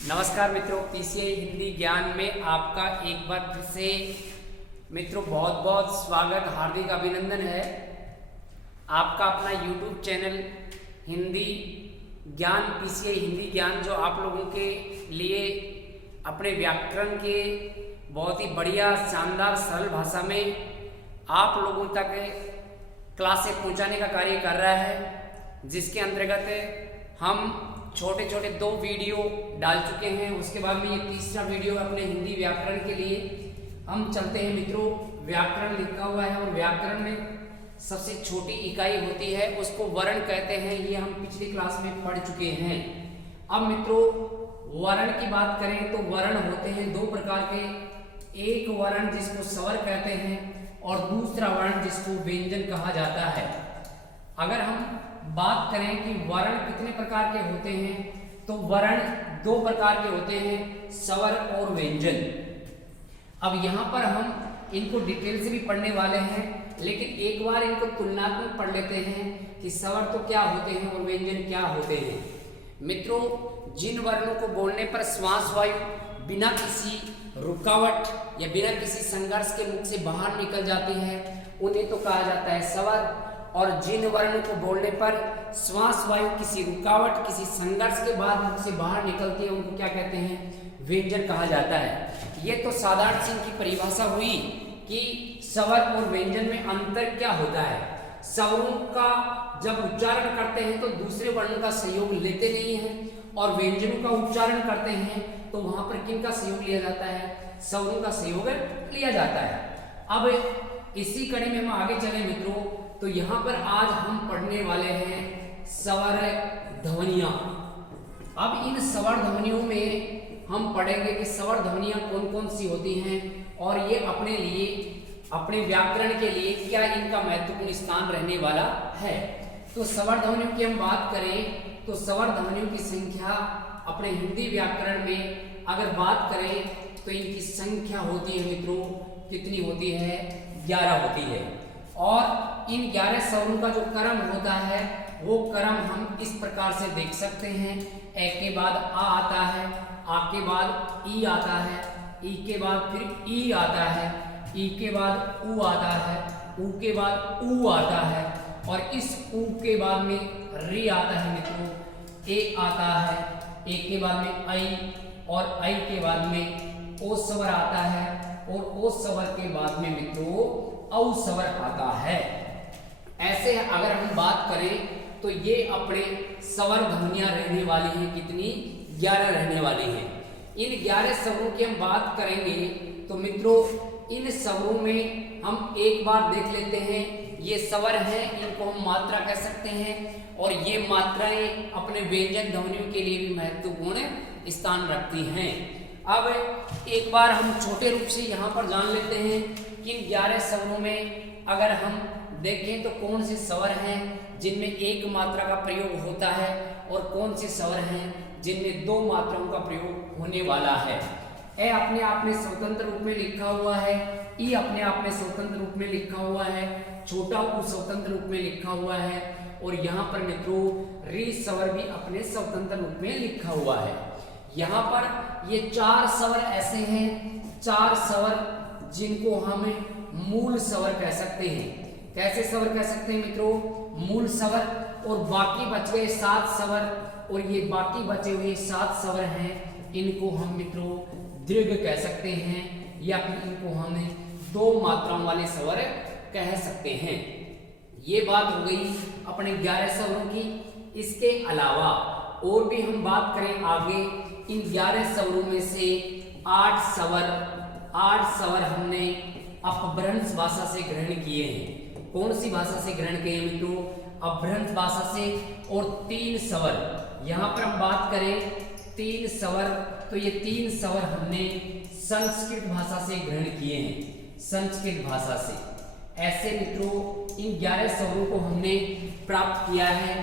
नमस्कार मित्रों, पीसीआई हिंदी ज्ञान में आपका एक बार फिर से मित्रों बहुत बहुत स्वागत, हार्दिक अभिनंदन है। आपका अपना YouTube चैनल हिंदी ज्ञान, पीसीआई हिंदी ज्ञान, जो आप लोगों के लिए अपने व्याकरण के बहुत ही बढ़िया शानदार सरल भाषा में आप लोगों तक क्लासें पहुंचाने का कार्य कर रहा है, जिसके अंतर्गत हम छोटे छोटे 2 वीडियो डाल चुके हैं। उसके बाद में ये तीसरा वीडियो अपने हिंदी व्याकरण के लिए हम चलते हैं। मित्रों, व्याकरण लिखा हुआ है और व्याकरण में सबसे छोटी इकाई होती है, उसको वर्ण कहते हैं। ये हम पिछली क्लास में पढ़ चुके हैं। अब मित्रों, वर्ण की बात करें तो वर्ण होते हैं 2 प्रकार के। एक वर्ण जिसको स्वर कहते हैं और दूसरा वर्ण जिसको व्यंजन कहा जाता है। अगर हम बात करें कि वर्ण कितने प्रकार के होते हैं, तो वर्ण 2 प्रकार के होते हैं, स्वर और व्यंजन। अब यहाँ पर हम इनको डिटेल से भी पढ़ने वाले हैं, लेकिन एक बार इनको तुलनात्मक पढ़ लेते हैं कि स्वर तो क्या होते हैं और व्यंजन क्या होते हैं। मित्रों, जिन वर्णों को बोलने पर श्वास वायु बिना किसी रुकावट या बिना किसी संघर्ष के मुख से बाहर निकल जाती है, उन्हें तो कहा जाता है स्वर। और जिन वर्णों को बोलने पर श्वास वायु किसी रुकावट, किसी संघर्ष के बाद मुख से बाहर निकलती है, उनको क्या कहते हैं? व्यंजन कहा जाता है। ये तो साधारण सी की परिभाषा हुई कि स्वर और व्यंजन में अंतर क्या होता है। स्वरों का जब उच्चारण करते हैं तो दूसरे वर्णों का सहयोग लेते नहीं हैं, और व्यंजनों का उच्चारण करते हैं तो वहां पर किनका सहयोग लिया जाता है? स्वरों का सहयोग लिया जाता है। अब इसी कड़ी में हम आगे चले मित्रों, तो यहाँ पर आज हम पढ़ने वाले हैं स्वर ध्वनियाँ। अब इन स्वर ध्वनियों में हम पढ़ेंगे कि स्वर ध्वनियाँ कौन कौन सी होती हैं और ये अपने लिए, अपने व्याकरण के लिए क्या इनका महत्वपूर्ण स्थान रहने वाला है। तो स्वर ध्वनियों की हम बात करें तो स्वर ध्वनियों की संख्या अपने हिंदी व्याकरण में अगर बात करें तो इनकी संख्या होती है मित्रों, कितनी होती है? 11 होती है। और इन 11 स्वरों का जो क्रम होता है वो क्रम हम इस प्रकार से देख सकते हैं। ए के बाद आ आता है, आ के बाद ई आता है, ई के बाद फिर ई आता है, ई के बाद ऊ आता है, ऊ के बाद ऊ आता है, और इस ऊ के बाद में री आता है मित्रों, ए आता है, ए के बाद में आई, और आई के बाद में ओ स्वर आता है, और ओ स्वर के बाद में मित्रों औ स्वर आता है। ऐसे अगर हम बात करें तो ये अपने स्वर ध्वनियां रहने वाली हैं, कितनी? 11 रहने वाली हैं। इन 11 स्वरों की हम बात करेंगे तो मित्रों इन स्वरों में हम एक बार देख लेते हैं। ये स्वर हैं, इनको हम मात्रा कह सकते हैं, और ये मात्राएं अपने व्यंजन ध्वनियों के लिए भी महत्वपूर्ण स्थान रखती हैं। अब एक बार हम छोटे रूप से यहाँ पर जान लेते हैं कि इन 11 स्वरों में अगर हम देखें तो कौन से स्वर हैं जिनमें एक मात्रा का प्रयोग होता है, और कौन से स्वर हैं जिनमें 2 मात्राओं का प्रयोग होने वाला है। ए अपने आप में स्वतंत्र रूप में लिखा हुआ है, ई अपने आप में स्वतंत्र रूप में लिखा हुआ है, छोटा ऊ स्वतंत्र रूप में लिखा हुआ है, और यहाँ पर मित्रों री स्वर भी अपने स्वतंत्र रूप में लिखा हुआ है। यहाँ पर ये 4 स्वर ऐसे हैं, 4 स्वर जिनको हम मूल स्वर कह सकते हैं। कैसे स्वर कह सकते हैं मित्रों? मूल स्वर। और बाकी बच गए 7 स्वर, और ये बाकी बचे हुए 7 स्वर हैं, इनको हम मित्रों दीर्घ कह सकते हैं, या फिर इनको हम 2 मात्राओं वाले स्वर कह सकते हैं। ये बात हो गई अपने 11 स्वरों की। इसके अलावा और भी हम बात करें आगे, इन 11 स्वरों में से 8 स्वर हमने अपभ्रंश भाषा से ग्रहण किए हैं। कौन सी भाषा से ग्रहण किए हैं मित्रों? अपभ्रंश भाषा से। और 3 स्वर, यहाँ पर हम बात करें 3 स्वर, तो ये 3 स्वर हमने संस्कृत भाषा से ग्रहण किए हैं, संस्कृत भाषा से। ऐसे मित्रों इन 11 स्वरों को हमने प्राप्त किया है,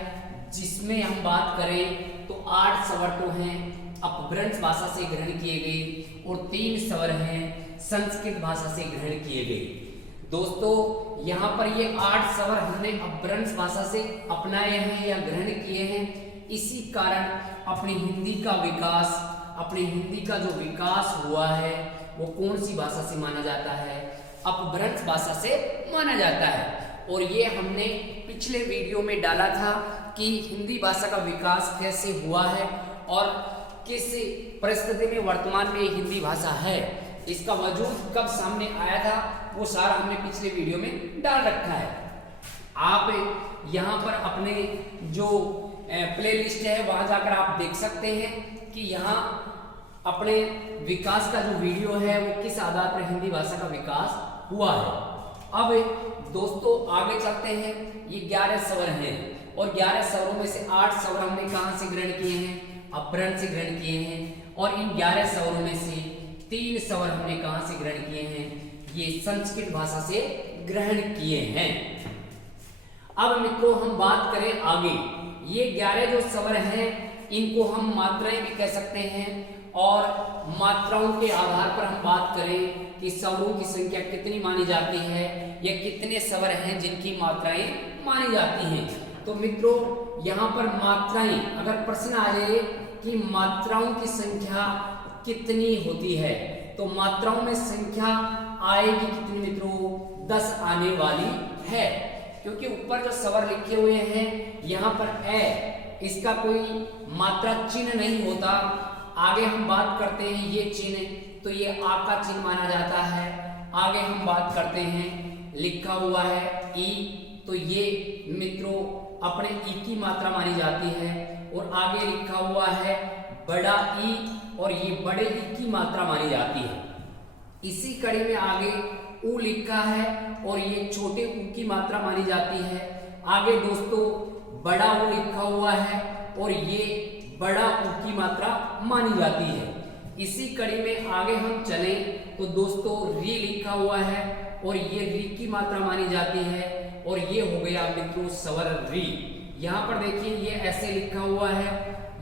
जिसमें हम बात करें तो 8 स्वर तो हैं अपभ्रंश भाषा से ग्रहण किए गए, और 3 स्वर हैं संस्कृत भाषा से ग्रहण किए गए। दोस्तों यहाँ पर ये 8 स्वर हमने अपभ्रंश भाषा से अपनाए हैं या ग्रहण किए हैं। इसी कारण अपनी हिंदी का विकास अपने हिंदी का जो विकास हुआ है वो कौन सी भाषा से माना जाता है? अपभ्रंश भाषा से माना जाता है। और ये हमने पिछले वीडियो में डाला था कि हिंदी भाषा का विकास कैसे हुआ है और किस परिस्थिति में वर्तमान में हिंदी भाषा है, इसका वजूद कब सामने आया था, वो सारा हमने पिछले वीडियो में डाल रखा है। आप यहाँ पर अपने जो प्लेलिस्ट है वहां जाकर आप देख सकते हैं कि यहाँ अपने विकास का जो वीडियो है वो किस आधार पर हिंदी भाषा का विकास हुआ है। अब दोस्तों आगे चलते हैं। ये 11 स्वर हैं और 11 स्वरों में से 8 स्वर हमने कहाँ से ग्रहण किए हैं? अपभ्रंश से ग्रहण किए हैं। और इन 11 स्वरों में से 3 स्वर हमने कहाँ से ग्रहण किए हैं? ये संस्कृत भाषा से ग्रहण किए हैं। अब मित्रों हम बात करें आगे। ये 11 जो स्वर हैं इनको हम मात्राएं भी कह सकते हैं और मात्राओं के आधार पर हम बात करें कि स्वरों की संख्या कितनी मानी जाती है या कितने स्वर हैं जिनकी मात्राएं मानी जाती हैं। तो मित्रों यहाँ पर मात्राएं, अगर प्रश्न आ जाए कि मात्राओं की संख्या कितनी होती है, तो मात्राओं में संख्या आएगी कितनी मित्रों? 10 आने वाली है, क्योंकि ऊपर जो स्वर लिखे हुए हैं यहाँ पर ए, इसका कोई मात्रा चिन्ह नहीं होता। आगे हम बात करते हैं ये चिन्ह, तो ये आ का चिन्ह माना जाता है। आगे हम बात करते हैं लिखा हुआ है ई, तो ये मित्रों अपने ई की मात्रा मानी जाती है। और आगे लिखा हुआ है बड़ा ई, और ये बड़े ई की मात्रा मानी जाती है। इसी कड़ी में आगे ऊ लिखा है और ये छोटे ऊ की मात्रा मानी जाती है। आगे दोस्तों बड़ा ऊ लिखा हुआ है और ये बड़ा ऊ की मात्रा मानी जाती है। इसी कड़ी में आगे हम चले तो दोस्तों री लिखा हुआ है और ये री की मात्रा मानी जाती है। और ये हो गया मित्रों स्वर री। यहाँ पर देखिए ये ऐसे लिखा हुआ है,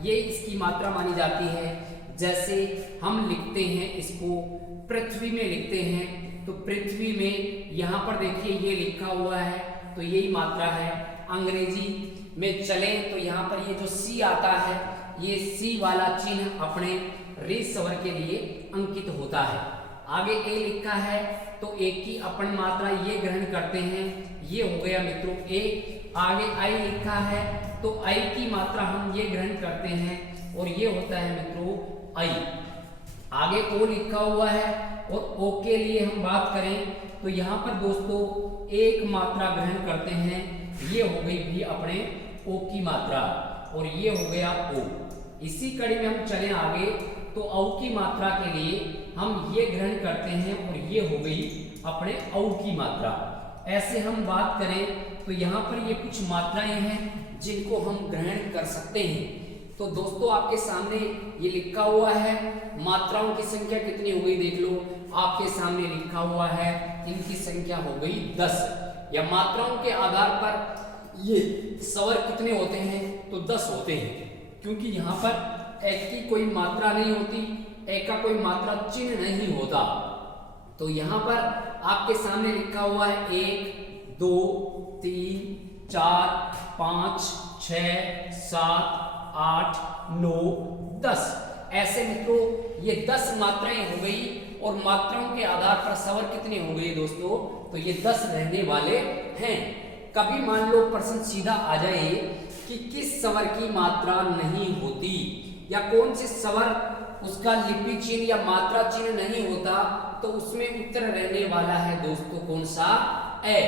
ये इसकी मात्रा मानी जाती है। जैसे हम लिखते हैं इसको पृथ्वी में लिखते हैं, तो पृथ्वी में यहाँ पर देखिए ये लिखा हुआ है, तो यही मात्रा है। अंग्रेजी में चले तो यहाँ पर ये जो सी आता है, ये सी वाला चिन्ह अपने रे स्वर के लिए अंकित होता है। आगे ए लिखा है तो ए की अपन मात्रा ये ग्रहण करते हैं, ये हो गया मित्रों ए। आगे आई लिखा है तो आई की मात्रा हम ये ग्रहण करते हैं और ये होता है मित्रों आई। आगे ओ लिखा हुआ है और ओ के लिए हम बात करें तो यहाँ पर दोस्तों एक मात्रा ग्रहण करते हैं, ये हो गई भी अपने ओ की मात्रा और ये हो गया ओ। इसी कड़ी में हम चले आगे तो औ की मात्रा के लिए हम ये ग्रहण करते हैं और ये हो गई अपने औ की मात्रा। ऐसे हम बात करें तो यहाँ पर ये कुछ मात्राएं हैं जिनको हम ग्रहण कर सकते हैं। तो दोस्तों आपके सामने ये लिखा हुआ है, मात्राओं की संख्या कितनी हो गई देख लो, आपके सामने लिखा हुआ है इनकी संख्या हो गई 10। या मात्राओं के आधार पर ये स्वर कितने होते हैं तो 10 होते हैं, क्योंकि यहाँ पर एक की कोई मात्रा नहीं होती, एक का कोई मात्रा चिन्ह नहीं होता। तो यहाँ पर आपके सामने लिखा हुआ है 1 2 3 4 5 6 7 8 9 10। ऐसे मित्रों ये 10 मात्राएं हो गई और मात्राओं के आधार पर स्वर कितने हो गए दोस्तों, तो ये 10 रहने वाले हैं। कभी मान लो प्रश्न सीधा आ जाए कि किस स्वर की मात्रा नहीं होती या कौन से स्वर उसका लिपि चिन्ह या मात्रा चिन्ह नहीं होता, तो उसमें उत्तर रहने वाला है दोस्तों कौन सा? ए।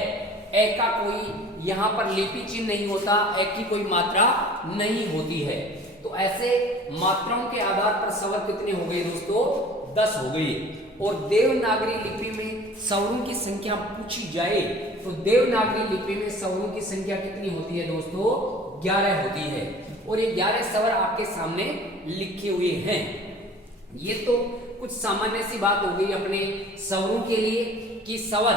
ए का कोई यहाँ पर लिपि चिन्ह नहीं होता, ए की कोई मात्रा नहीं होती है। तो ऐसे मात्राओं के आधार पर स्वर कितने हो गए दोस्तों? 10 हो गए। और देवनागरी लिपि में स्वरों की संख्या पूछी जाए तो देवनागरी लिपि में स्वरों की संख्या कितनी होती है दोस्तों? 11 होती है। और ये 11 स्वर आपके सामने लिखे हुए हैं। ये तो कुछ सामान्य सी बात हो गई अपने स्वरों के लिए कि स्वर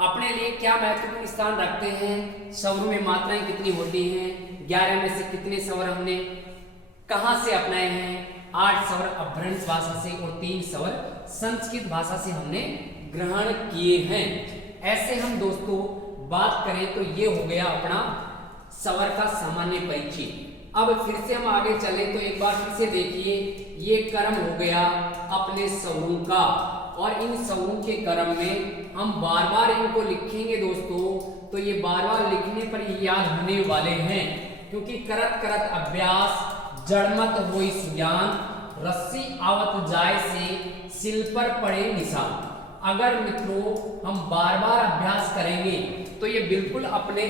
अपने लिए क्या महत्वपूर्ण स्थान रखते हैं, स्वरों में मात्राएं कितनी होती हैं, 11 में से कितने स्वर हमने कहां से अपनाए हैं? 8 स्वर अपभ्रंश भाषा से और 3 स्वर संस्कृत भाषा से हमने ग्रहण किए हैं। ऐसे हम दोस्तों बात करें तो ये हो गया अपना स्वर का सामान्य परिचय। अब फिर से हम आगे चले तो एक बार फिर से देखिए, ये क्रम हो गया अपने स्वरों का, और इन स्वरों के क्रम में हम बार बार इनको लिखेंगे दोस्तों, तो ये बार बार लिखने पर ये याद होने वाले हैं, क्योंकि करत करत अभ्यास जड़मत होई सुजान, रस्सी आवत जाए से सिल पर पड़े निशान। अगर मित्रों हम बार बार अभ्यास करेंगे तो ये बिल्कुल अपने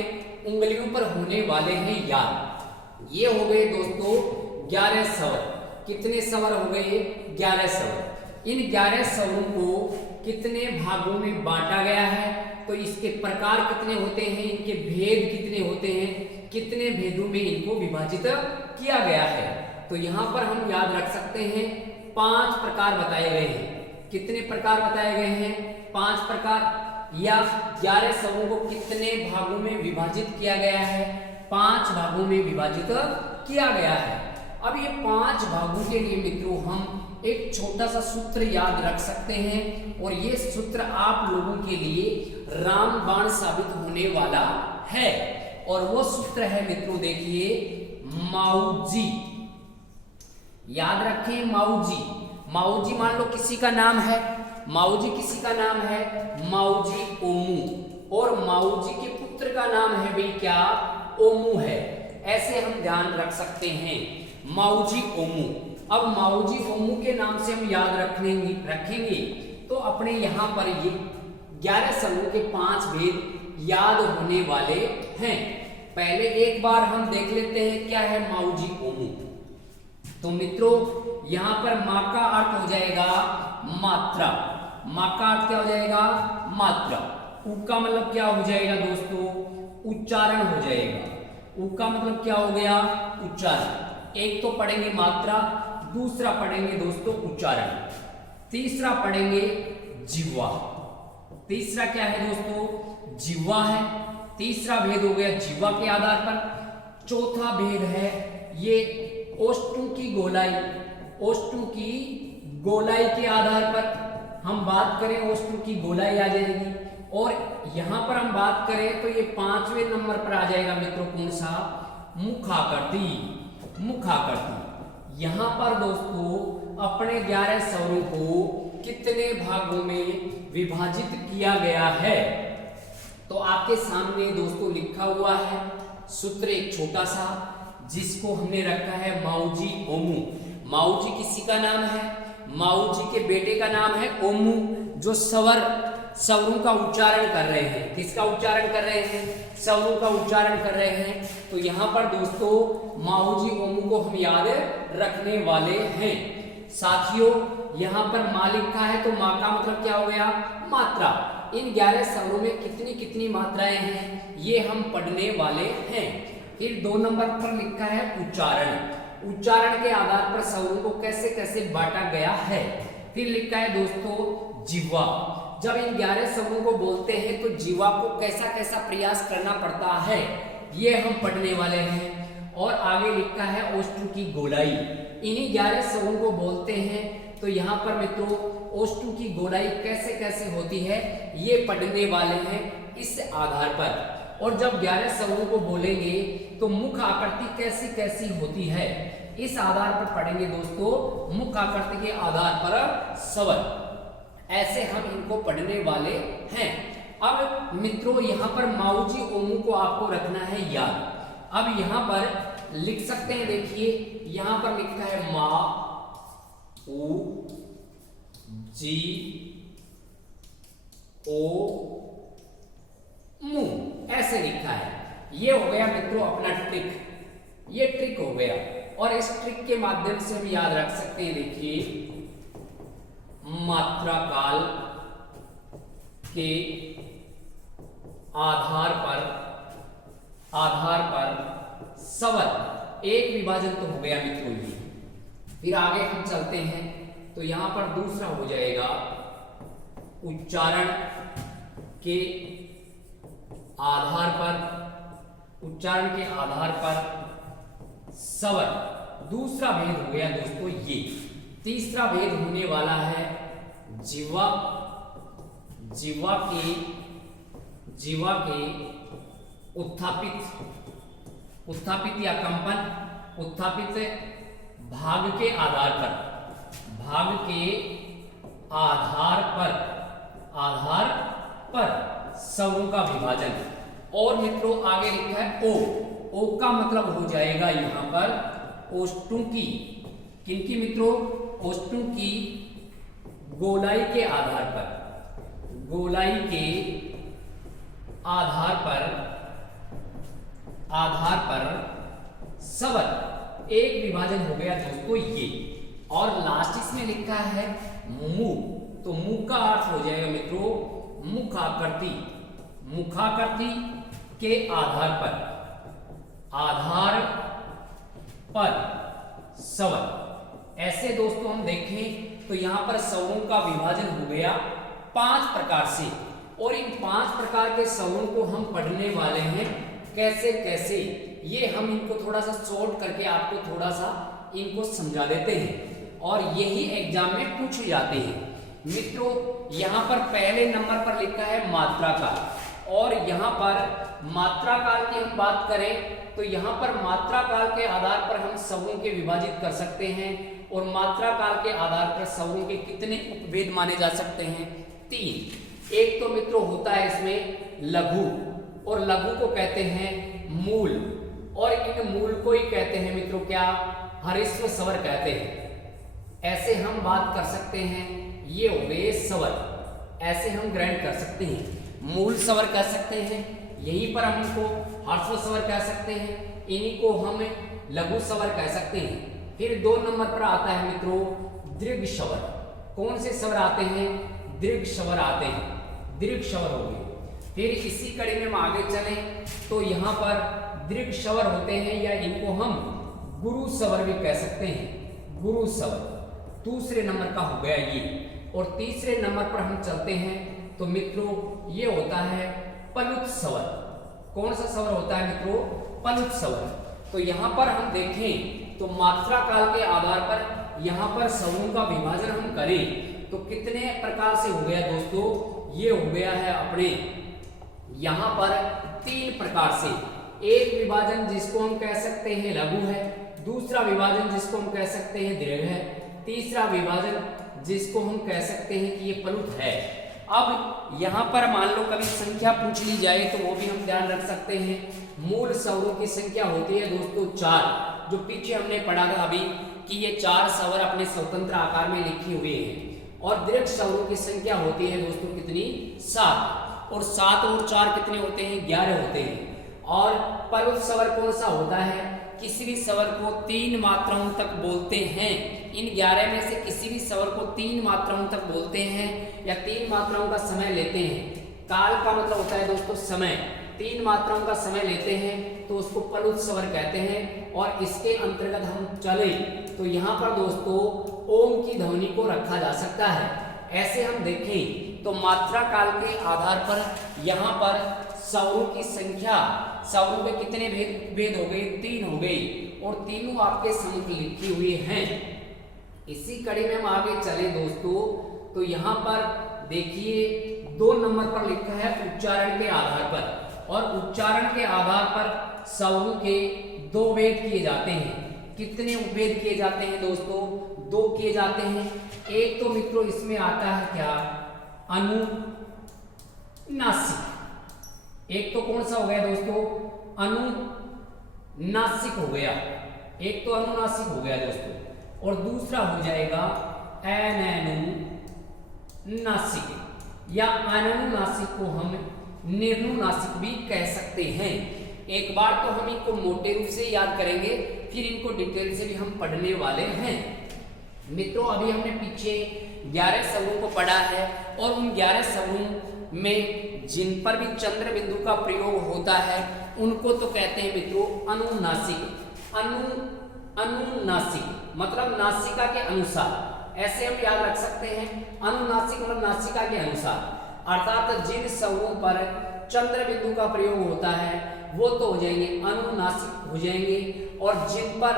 उंगलियों पर होने वाले हैं याद। ये हो गए दोस्तों 11 स्वर। कितने स्वर हो गए? 11 स्वर। इन 11 स्वरों को कितने भागों में बांटा गया है, तो इसके प्रकार कितने होते हैं, इनके भेद कितने होते हैं, कितने भेदों में इनको विभाजित किया गया है। तो यहाँ पर हम याद रख सकते हैं 5 प्रकार बताए गए हैं। कितने प्रकार बताए गए हैं? 5 प्रकार। या 11 स्वरों को कितने भागों में विभाजित किया गया है? 5 भागों में विभाजित किया गया है। अब ये 5 भागों के लिए मित्रों हम एक छोटा सा सूत्र याद रख सकते हैं, और ये सूत्र आप लोगों के लिए रामबाण साबित होने वाला है। और वो सूत्र है मित्रों, देखिए, माऊजी। याद रखें, माऊजी। माऊजी मान लो किसी का नाम है, माऊजी किसी का नाम है, माऊजी ओमू, और माऊजी के पुत्र का नाम है भाई क्या? ओमू है। ऐसे हम ध्यान रख सकते हैं, माऊजी ओमू। अब माऊजी ओमू के नाम से हम याद रखेंगे तो अपने यहाँ पर ये 11 स्वरों के 5 भेद याद होने वाले हैं। पहले एक बार हम देख लेते हैं क्या है माऊजी ओमू। तो मित्रों यहाँ पर माँ का अर्थ हो जाएगा मात्रा। माँ का अर्थ क्या हो जाएगा? मात्रा। उ का मतलब क्या हो जाएगा दोस्तों? उच्चारण हो जाएगा। उ का मतलब क्या हो गया? उच्चारण। एक तो पढ़ेंगे मात्रा, दूसरा पढ़ेंगे दोस्तों उच्चारण, तीसरा पढ़ेंगे जिह्वा। तीसरा क्या है दोस्तों? जिह्वा है। तीसरा भेद हो गया जिह्वा के आधार पर। चौथा भेद है ये ओष्ठों की गोलाई। ओष्ठों की गोलाई के आधार पर हम बात करें, ओष्ठों की गोलाई आ जाएगी। और यहां पर हम बात करें तो ये 5वें नंबर पर आ जाएगा मित्रों, कौन सा? मुखाकृति। मुखाकृति। यहां पर दोस्तों अपने 11 स्वरों को कितने भागों में विभाजित किया गया है, तो आपके सामने दोस्तों लिखा हुआ है सूत्र, एक छोटा सा, जिसको हमने रखा है माऊजी ओमू। माऊजी किसी का नाम है? माऊजी के बेटे का नाम है ओमू, जो स्वरों का उच्चारण कर रहे हैं। किसका उच्चारण कर रहे हैं? स्वरों का उच्चारण कर रहे हैं। तो यहाँ पर दोस्तों माऊजी ओमू को हम याद रखने वाले हैं। साथियों यहाँ पर माँ लिखा है, तो माँ का मतलब क्या हो गया? मात्रा। इन 11 स्वरों में कितनी कितनी मात्राएं हैं ये हम पढ़ने वाले हैं। फिर 2 नंबर पर लिखा है उच्चारण। उच्चारण के आधार पर स्वरों को कैसे कैसे बांटा गया है। फिर लिखा है दोस्तों जिह्वा। जब इन 11 स्वरों को बोलते हैं तो जिह्वा को कैसा कैसा प्रयास करना पड़ता है, ये हम पढ़ने वाले हैं। और आगे लिखा है ओष्ठों की गोलाई। इन्हीं 11 स्वरों को बोलते हैं, तो यहाँ पर मित्रों ओष्ठों की गोलाई कैसे कैसे होती है ये पढ़ने वाले हैं इस आधार पर। और जब 11 स्वरों को बोलेंगे तो मुख आकृति कैसी कैसी होती है, इस आधार पर पढ़ेंगे दोस्तों, मुख आकृति के आधार पर स्वर। ऐसे हम इनको पढ़ने वाले हैं। अब मित्रों यहाँ पर माऊजी ओमू को आपको रखना है याद। अब यहाँ पर लिख सकते हैं, देखिए यहाँ पर लिखा है मा उ जी ओ मु, ऐसे लिखा है। ये हो गया मित्रों अपना ट्रिक, ये ट्रिक हो गया। और इस ट्रिक के माध्यम से हम याद रख सकते हैं, देखिए मात्रा काल के आधार पर स्वर, एक विभाजन तो हो गया मित्रों ये। फिर आगे हम चलते हैं तो यहां पर दूसरा हो जाएगा उच्चारण के आधार पर, उच्चारण के आधार पर स्वर। दूसरा भेद हो गया दोस्तों ये। तीसरा भेद होने वाला है जिह्वा। जिह्वा के उत्थापित या कंपन, उत्थापित भाग के आधार पर, भाग के आधार पर स्वरों का विभाजन। और मित्रों आगे लिखा है ओ का मतलब हो जाएगा यहां पर ओष्ठों की, किनकी मित्रों, ओष्ठों की गोलाई के आधार पर, गोलाई के आधार पर स्वर एक विभाजन हो गया दोस्तों ये। और लास्ट इसमें लिखा है मुंह, तो मुंह का अर्थ हो जाएगा मित्रों मुखाकृति, मुखाकृति के आधार पर स्वर। ऐसे दोस्तों हम देखें तो यहां पर स्वरों का विभाजन हो गया 5 प्रकार से, और इन 5 प्रकार के स्वरों को हम पढ़ने वाले हैं कैसे कैसे, ये हम इनको थोड़ा सा शॉर्ट करके आपको थोड़ा सा इनको समझा देते हैं और यही एग्जाम में पूछे जाते हैं। मित्रों यहाँ पर पहले नंबर पर लिखा है मात्रा काल, और यहाँ पर मात्रा काल की हम बात करें तो यहाँ पर मात्रा काल के आधार पर हम स्वरों के विभाजित कर सकते हैं, और मात्रा काल के आधार पर स्वरों के कितने उपभेद माने जा सकते हैं, 3। एक तो मित्रों होता है इसमें लघु, और लघु को कहते हैं मूल, और इन मूल को ही कहते हैं मित्रों क्या, हरिस्व स्वर कहते हैं। ऐसे हम बात कर सकते हैं, ये हो गए स्वर, ऐसे हम ग्रहण कर सकते हैं, मूल स्वर कह सकते हैं, यहीं पर हम इनको हर्स्व स्वर कह सकते हैं, इन्हीं को हम लघु स्वर कह सकते हैं। फिर 2 नंबर पर आता है मित्रों दीर्घ स्वर। कौन से स्वर आते हैं, दीर्घ स्वर आते हैं, दीर्घ स्वर हो गए। फिर इसी कड़ी में हम आगे चलें तो यहाँ पर दीर्घ स्वर होते हैं, या इनको हम गुरु स्वर भी कह सकते हैं, गुरु स्वर दूसरे नंबर का हो गया ये। और तीसरे नंबर पर हम चलते हैं तो मित्रों ये होता है पलुत स्वर। कौन सा स्वर होता है मित्रों, पलुत स्वर। तो यहाँ पर हम देखें तो मात्रा काल के आधार पर यहाँ पर स्वरों का विभाजन हम करें तो कितने प्रकार से हो गया दोस्तों, ये हो गया है अपने यहाँ पर 3 प्रकार से। एक विभाजन जिसको हम कह सकते हैं लघु है, दूसरा विभाजन जिसको हम कह सकते हैं दीर्घ है, तीसरा विभाजन जिसको हम कह सकते हैं कि ये पलुत है। अब यहाँ पर मान लो कभी संख्या पूछ ली जाए तो वो भी हम ध्यान रख सकते हैं। मूल स्वरों की संख्या होती है दोस्तों 4, जो पीछे हमने पढ़ा था अभी कि ये 4 स्वर अपने स्वतंत्र आकार में लिखे हुए हैं। और दीर्घ स्वरों की संख्या होती है दोस्तों कितनी, 7, और 7 और 4 कितने होते हैं, 11 होते हैं। और पलुत स्वर कौन सा होता है, किसी भी स्वर को 3 मात्राओं तक बोलते हैं। इन 11 में से किसी भी स्वर को 3 मात्राओं तक बोलते हैं या 3 मात्राओं का समय लेते हैं। काल का मतलब होता है दोस्तों समय, 3 मात्राओं का समय लेते हैं तो उसको पलुत स्वर कहते हैं। और इसके अंतर्गत हम चले तो यहाँ पर दोस्तों ओम की ध्वनि को रखा जा सकता है। ऐसे हम देखें तो मात्रा काल के आधार पर यहाँ पर स्वरों की संख्या, स्वरों के कितने भेद हो गए, 3 हो गए, और तीनों आपके सम्मुख लिखी हुई हैं। इसी कड़ी में हम आगे चले दोस्तों तो यहाँ पर देखिए 2 नंबर पर लिखा है उच्चारण के आधार पर, और उच्चारण के आधार पर स्वरों के 2 भेद किए जाते हैं। कितने उपभेद किए जाते हैं दोस्तों, 2 किए जाते हैं। एक तो मित्रों इसमें आता है क्या, अनुनासिक। एक तो कौन सा हो गया दोस्तों, अनुनासिक हो गया, एक तो अनुनासिक हो गया दोस्तों, और दूसरा हो जाएगा अननुनासिक, या अननुनासिक को हम निर्नुनासिक भी कह सकते हैं। एक बार तो हम इनको मोटे रूप से याद करेंगे, फिर इनको डिटेल से भी हम पढ़ने वाले हैं। मित्रों अभी हमने पीछे 11 स्वरों को पढ़ा है, और उन 11 स्वरों में जिन पर भी चंद्र बिंदु का प्रयोग होता है उनको तो कहते हैं मित्रों अनुनासिक। अनुनासिक मतलब नासिका के अनुसार, ऐसे हम याद रख सकते हैं। अनुनासिक मतलब नासिका के अनुसार, अर्थात जिन स्वरों पर चंद्र बिंदु का प्रयोग होता है वो तो हो जाएंगे अनुनासिक हो जाएंगे, और जिन पर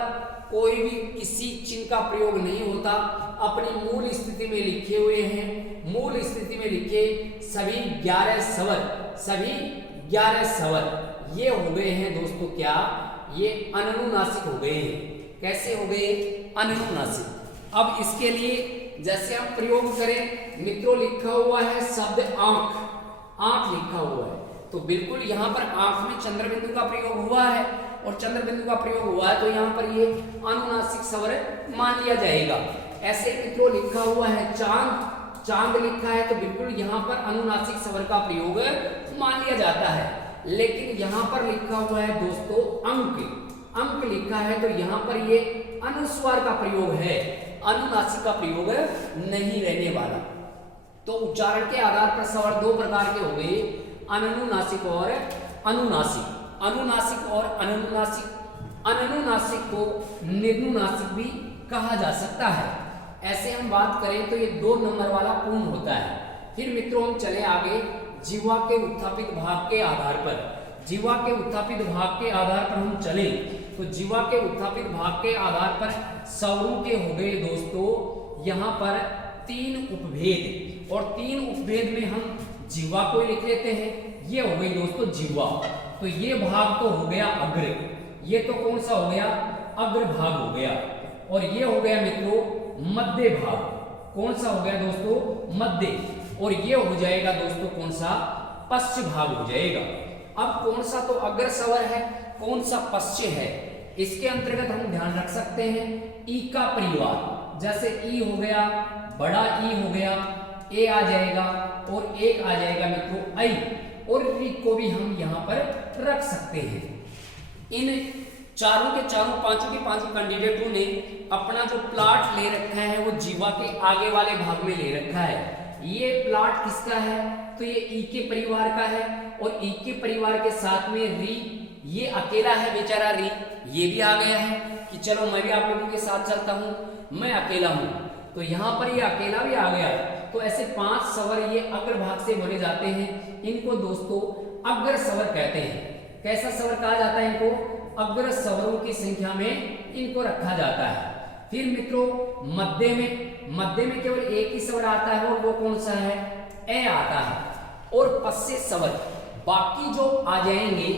कोई भी किसी चिन्ह का प्रयोग नहीं होता, अपनी मूल स्थिति में लिखे हुए हैं, मूल स्थिति में लिखे सभी 11 स्वर, सभी 11 स्वर ये हो गए हैं दोस्तों क्या, ये अनुनासिक हो गए हैं। कैसे हो गए? अनुनासिक। अब इसके लिए जैसे हम प्रयोग करें, मित्रों लिखा हुआ है शब्द आंख, आंख लिखा हुआ है, तो बिल्कुल यहाँ पर आंख में चंद्र बिंदु का प्रयोग हुआ है, और चंद्र बिंदु का प्रयोग हुआ है तो यहाँ पर ये अनुनासिक स्वर मान लिया जाएगा। ऐसे मित्रों लिखा हुआ है चांद, चांद लिखा है तो बिल्कुल यहाँ पर अनुनासिक स्वर का प्रयोग मान लिया जाता है। लेकिन यहाँ पर लिखा हुआ है दोस्तों अंक, अंक लिखा है तो यहाँ पर ये अनुस्वार का प्रयोग है, अनुनासिक का प्रयोग नहीं रहने वाला। तो उच्चारण के आधार पर स्वर दो प्रकार के हो गए, अनुनासिक और अनुनासिक। अनुनासिक और अनुनासिक, अनुनासिक को निर्नुनासिक भी कहा जा सकता है। ऐसे हम बात करें तो ये 2 नंबर वाला पूर्ण होता है। फिर मित्रों हम चले आगे, जीवा के उत्थापित भाग के आधार पर, जीवा के उत्थापित भाग के आधार पर हम चले तो जीवा के उत्थापित भाग के आधार पर स्वरों के हो गए दोस्तों यहाँ पर 3 उपभेद, और 3 उपभेद में हम जीवा को लिख लेते हैं। ये हो गई दोस्तों जीवा, तो ये भाग तो हो गया अग्र, ये तो कौन सा हो गया? अग्र भाग हो गया, और ये हो गया मित्रों मध्य भाग। कौन सा हो गया दोस्तों? मध्य। और ये हो जाएगा दोस्तों कौन सा? पश्च भाग हो जाएगा। अब कौन सा तो अग्र स्वर है, कौन सा पश्च है, इसके अंतर्गत हम ध्यान रख सकते हैं ई का परिवार, जैसे ई हो गया, बड़ा ई हो गया, ए आ जाएगा, और एक आ जाएगा मित्रों आई, और री को भी हम यहाँ पर रख सकते हैं। इन चारों के चारों, पांचों के पांचों कैंडिडेटों ने अपना जो प्लॉट ले रखा है वो जीवा के आगे वाले भाग में ले रखा है। ये प्लॉट किसका है? तो ये ई के परिवार का है, और ई के परिवार के साथ में री, ये अकेला है बेचारा री, ये भी आ गया है कि चलो मैं भी आप लोगों के साथ चलता हूँ, मैं अकेला हूँ, तो यहाँ पर ये अकेला भी आ गया। तो ऐसे 5 स्वर ये अग्र भाग से बने जाते हैं, इनको दोस्तों अग्र स्वर कहते हैं। कैसा स्वर कहा जाता है इनको? अग्र स्वरों की संख्या में इनको रखा जाता है। फिर मित्रों मध्य में केवल एक ही स्वर आता है, और वो कौन सा है? ए आता है। और पश्चे स्वर बाकी जो आ जाएंगे,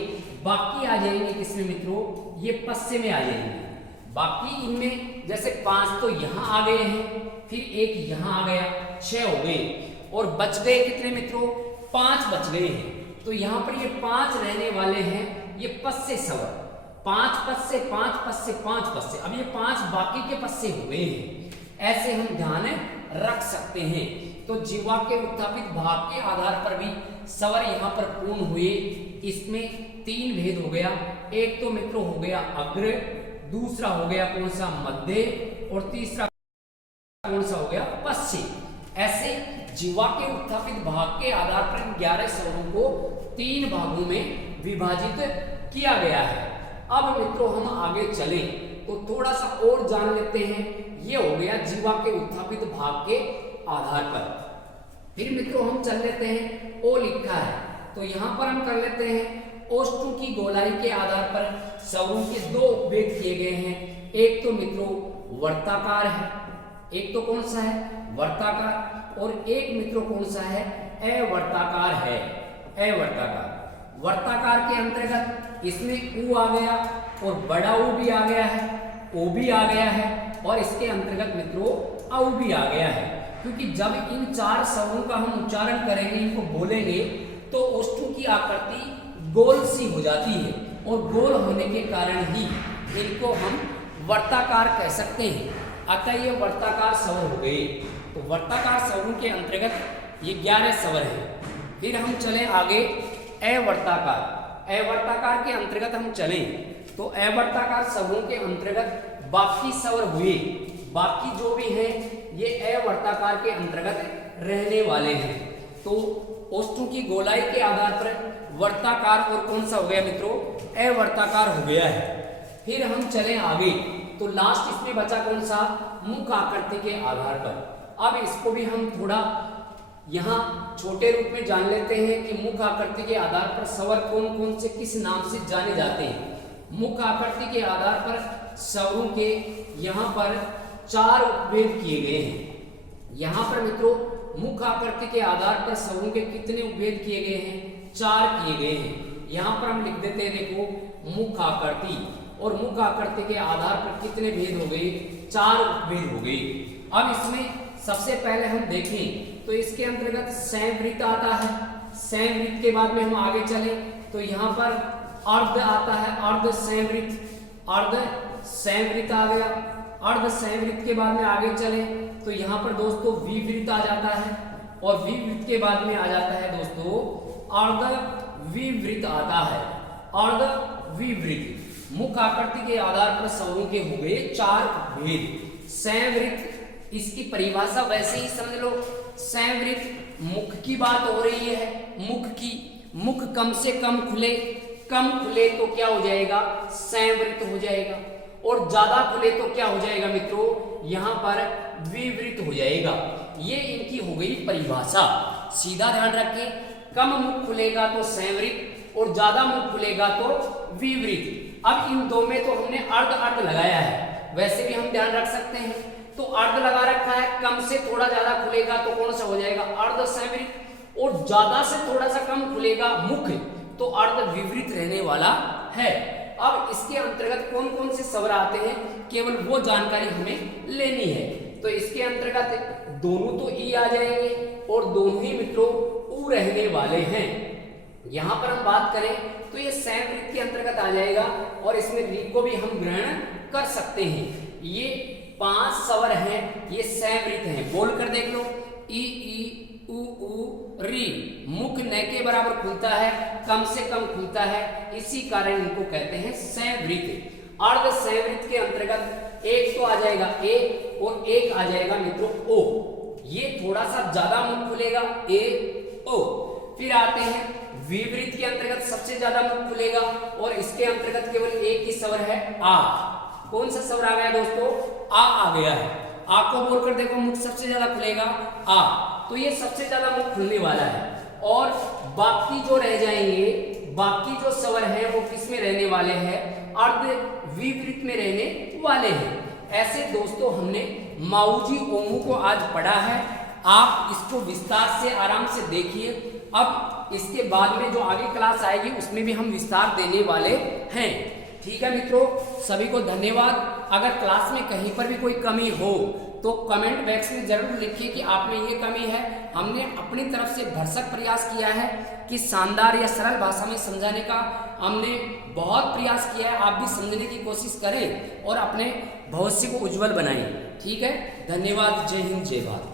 बाकी आ जाएंगे किसमें मित्रों? ये पश्चे में आ जाएंगे। बाकी इनमें जैसे 5 तो यहाँ आ गए हैं, फिर एक यहाँ आ गया, 6 हो गए, और बच गए कितने मित्रों? 5 बच गए हैं। तो यहाँ पर ये 5 रहने वाले हैं, ये पश्चे स्वर, 5 पश्चे, 5 पश्चे, 5 पश्चे। अब ये 5 बाकी के पश्चे हो गए हैं। ऐसे हम ध्यान रख सकते हैं। तो जीवा के उत्थापित भाग के आधार पर भी स्वर यहाँ पर पूर्ण हुए। इसमें 3 भेद हो गया, एक तो मित्रों हो गया अग्र, दूसरा हो गया कौन सा? मध्य, और तीसरा कौन सा हो गया? पश्चिम। ऐसे जीवा के उत्थापित भाग के आधार पर 11 स्वरों को 3 भागों में विभाजित किया गया है। अब मित्रों हम आगे चले तो थोड़ा सा और जान लेते हैं। ये हो गया जीवा के उत्थापित भाग के आधार पर। फिर मित्रों हम चल लेते हैं, ओ लिखा है तो यहाँ पर हम कर लेते हैं ओष्ठों की गोलाई के आधार पर स्वरों के 2 उपभेद किए गए हैं। एक तो मित्रों वर्ताकार है, एक तो कौन सा है? वर्ताकार, और एक मित्रों कौन सा है? अवर्ताकार है, अवर्ताकार। वर्ताकार के अंतर्गत इसमें ऊ आ गया, और बड़ा ऊ भी आ गया है, ओ भी आ गया है, और इसके अंतर्गत मित्रों औ भी आ गया है। क्योंकि जब इन 4 स्वरों का हम उच्चारण करेंगे, इनको बोलेंगे, तो ओष्ठों की आकृति गोल सी हो जाती है, और गोल होने के कारण ही इनको हम वर्ताकार कह सकते हैं। अतः ये वर्ताकार स्वर हो गए। तो वर्ताकार स्वरों के अंतर्गत ये 11 स्वर हैं। फिर हम चलें आगे अवर्ताकार। अवर्ताकार के अंतर्गत हम चलें तो अवर्ताकार स्वरों के अंतर्गत बाकी स्वर हुए, बाकी जो भी हैं ये अवर्ताकार के अंतर्गत रहने वाले हैं। तो ओष्ठों की गोलाई के आधार पर वर्ताकार और कौन सा हो गया मित्रों? अवर्ताकार हो गया है। फिर हम चलें आगे तो लास्ट इसमें बचा कौन सा? मुख आकृति के आधार पर। अब इसको भी हम थोड़ा यहाँ छोटे रूप में जान लेते हैं कि मुख आकृति के आधार पर स्वर कौन कौन से किस नाम से जाने जाते हैं। मुख आकृति के आधार पर स्वरों के यहाँ पर 4 उपभेद किए गए हैं। यहाँ पर मित्रों मुख आकृति के आधार पर स्वरों के कितने उपभेद किए गए हैं? 4 किए गए हैं। यहाँ पर हम लिख देते हैं, देखो मुख आकृति और मुख आकृति के आधार पर कितने भेद हो गए? 4 भेद हो गए। अब इसमें सबसे पहले हम देखें तो इसके अंतर्गत संवृत्त आता है। संवृत्त के बाद में हम आगे चले तो यहाँ पर अर्ध आता है, अर्ध संवृत्त, अर्ध संवृत्त आ गया। अर्ध संवृत्त के बाद में आगे चले तो यहाँ पर दोस्तों विवृत्त आ जाता है, और विवृत्त के बाद में आ जाता है दोस्तों अर्ध विवृत्त आता है। अर्ध विवृत्त मुख आकृति के आधार पर स्वरों के हो गए 4 भेद। संवृत्त इसकी परिभाषा वैसे ही समझ लो, संवृत्त मुख की बात हो रही है, मुख की, मुख कम से कम खुले, कम खुले तो क्या हो जाएगा? संवृत्त हो जाएगा, और ज्यादा खुले तो क्या हो जाएगा मित्रों? यहाँ पर विवृत्त हो जाएगा। ये इनकी हो गई परिभाषा। सीधा ध्यान रखें, कम मुख खुलेगा तो संवृत्त और ज्यादा मुख खुलेगा तो विवृत्त। अब इन दो में तो हमने अर्ध अर्ध लगाया है, वैसे भी हम ध्यान रख सकते हैं। तो अर्ध लगा रखा है, कम से थोड़ा ज्यादा खुलेगा तो कौन सा हो जाएगा? अर्ध संवृत्त, और ज्यादा से थोड़ा सा कम खुलेगा मुख तो अर्ध विवृत्त रहने वाला है। अब इसके अंतर्गत कौन कौन से स्वर आते हैं, केवल वो जानकारी हमें लेनी है। तो इसके अंतर्गत दोनों तो ई आ जाएंगे और दोनों ही मित्रों ऊ रहने वाले हैं। यहां पर हम बात करें तो ये संवृत्त के अंतर्गत आ जाएगा, और इसमें री को भी हम ग्रहण कर सकते हैं। ये 5 स्वर हैं, ये संवृत्त हैं। बोल कर देख लो, ई ई उ री। मुख न के बराबर खुलता है, कम से कम खुलता है, इसी कारण इनको कहते हैं संवृत्त। अर्ध संवृत्त के अंतर्गत एक तो आ जाएगा ए और एक आ जाएगा मित्रों ओ। ये थोड़ा सा ज्यादा मुख खुलेगा, ए ओ। फिर आते हैं विवृत्त के अंतर्गत सबसे ज्यादा मुख खुलेगा, और इसके अंतर्गत केवल एक ही स्वर है आ। कौन सा स्वर आ गया दोस्तों? आ गया है। आ को बोलकर देखो, मुख सबसे ज्यादा खुलेगा आ, तो ये सबसे ज्यादा मुख खुलने वाला है। और बाकी जो रह जाएंगे, बाकी जो स्वर है वो किस में रहने वाले हैं? अर्ध विवृत्त में रहने वाले हैं। ऐसे दोस्तों हमने माऊजी ओमू को आज पढ़ा है। आप इसको विस्तार से आराम से देखिए। अब इसके बाद में जो आगे क्लास आएगी उसमें भी हम विस्तार देने वाले हैं। ठीक है मित्रों, सभी को धन्यवाद। अगर क्लास में कहीं पर भी कोई कमी हो तो कमेंट बॉक्स में जरूर लिखिए कि आप में ये कमी है। हमने अपनी तरफ से भरसक प्रयास किया है कि शानदार या सरल भाषा में समझाने का हमने बहुत प्रयास किया है। आप भी समझने की कोशिश करें और अपने भविष्य को उज्जवल बनाएं। ठीक है, धन्यवाद। जय हिंद, जय भारत।